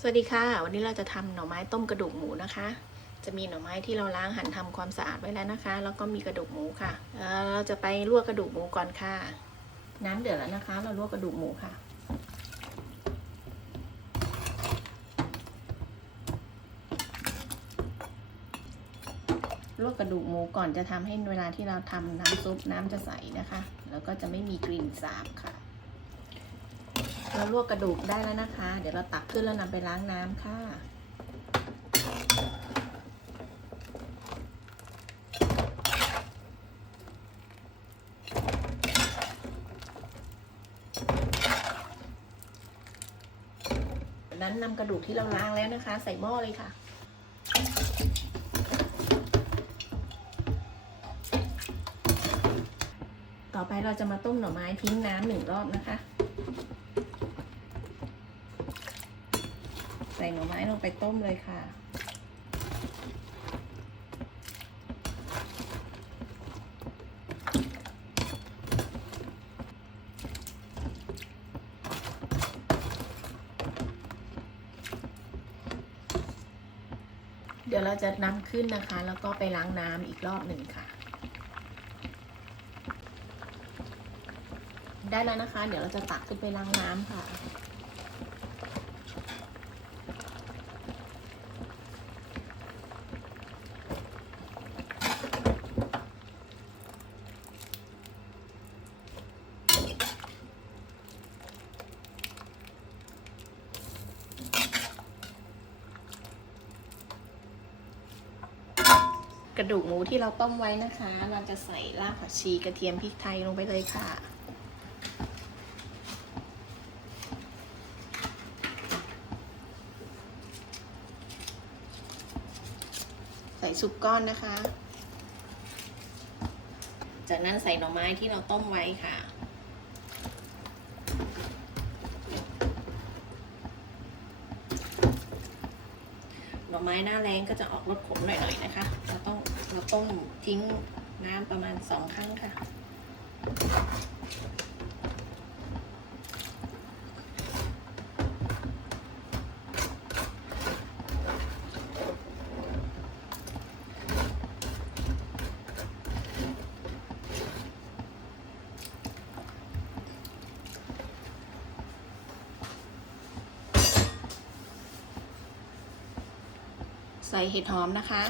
สวัสดีค่ะ วันนี้เราจะทำหน่อไม้ต้มกระดูกหมูนะคะ จะมีหน่อไม้ที่เราล้างหั่นทำความสะอาดไว้แล้วนะคะ แล้วก็มีกระดูกหมูค่ะเเราจะไปลวกกระดูกหมูก่อนค่ะ น้ำเดือดแล้วนะคะ เราลวกกระดูกหมูค่ะ ลวกกระดูกหมูก่อนจะทำให้เวลาที่เราทำน้ำซุปน้ำจะใสนะคะ แล้วก็จะไม่มีกลิ่นสาบค่ะ เราลวกกระดูกได้แล้วนะคะ เดี๋ยวเราตักขึ้นแล้วนำไปล้างน้ำค่ะ นั้นนำกระดูกที่เราล้างแล้วนะคะ ใส่หม้อเลยค่ะต่อไปเราจะมาต้มหน่อไม้ทิ้งน้ำหนึ่งรอบนะคะ ใส่หน่อไม้ลงไปต้มเลยค่ะ เดี๋ยวเราจะนำขึ้นนะคะ แล้วก็ไปล้างน้ำอีกรอบหนึ่งค่ะ ได้แล้วนะคะ เดี๋ยวเราจะตักขึ้นไปล้างน้ำค่ะ กระดูกหมูที่เราต้มไว้นะคะ เราจะใส่รากผักชีกระเทียมพริกไทยลงไปเลยค่ะ ใส่ซุปก้อนนะคะ จากนั้นใส่หน่อไม้ที่เราต้มไว้ค่ะหน่อไม้หน้าแรงก็จะออกรสขมหน่อยๆนะคะ เราต้อง ต้มทิ้งน้ำประมาณสองครั้งค่ะ ใส่เห็ดหอมนะคะ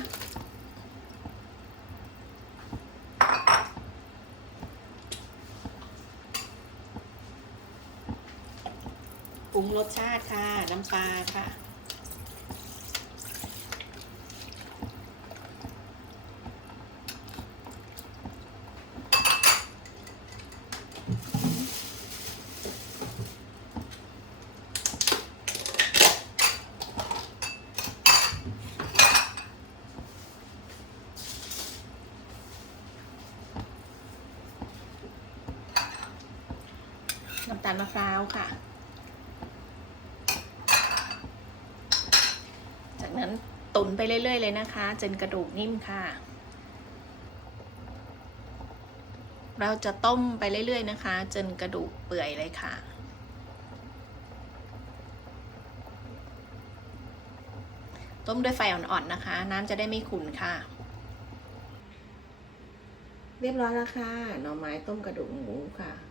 รุงรสชาติค่ะ น้ำปลาค่ะ น้ำตาลมะพร้าวค่ะ จากนั้นตุนไปเรื่อย ๆ เลยนะคะ จนกระดูกนิ่มค่ะ เราจะต้มไปเรื่อย ๆ นะคะ จนกระดูกเปื่อยเลยค่ะต้มด้วยไฟอ่อนๆนะคะ น้ำจะได้ไม่ขุ่นค่ะ เรียบร้อยแล้วค่ะ หน่อไม้ต้มกระดูกหมูค่ะ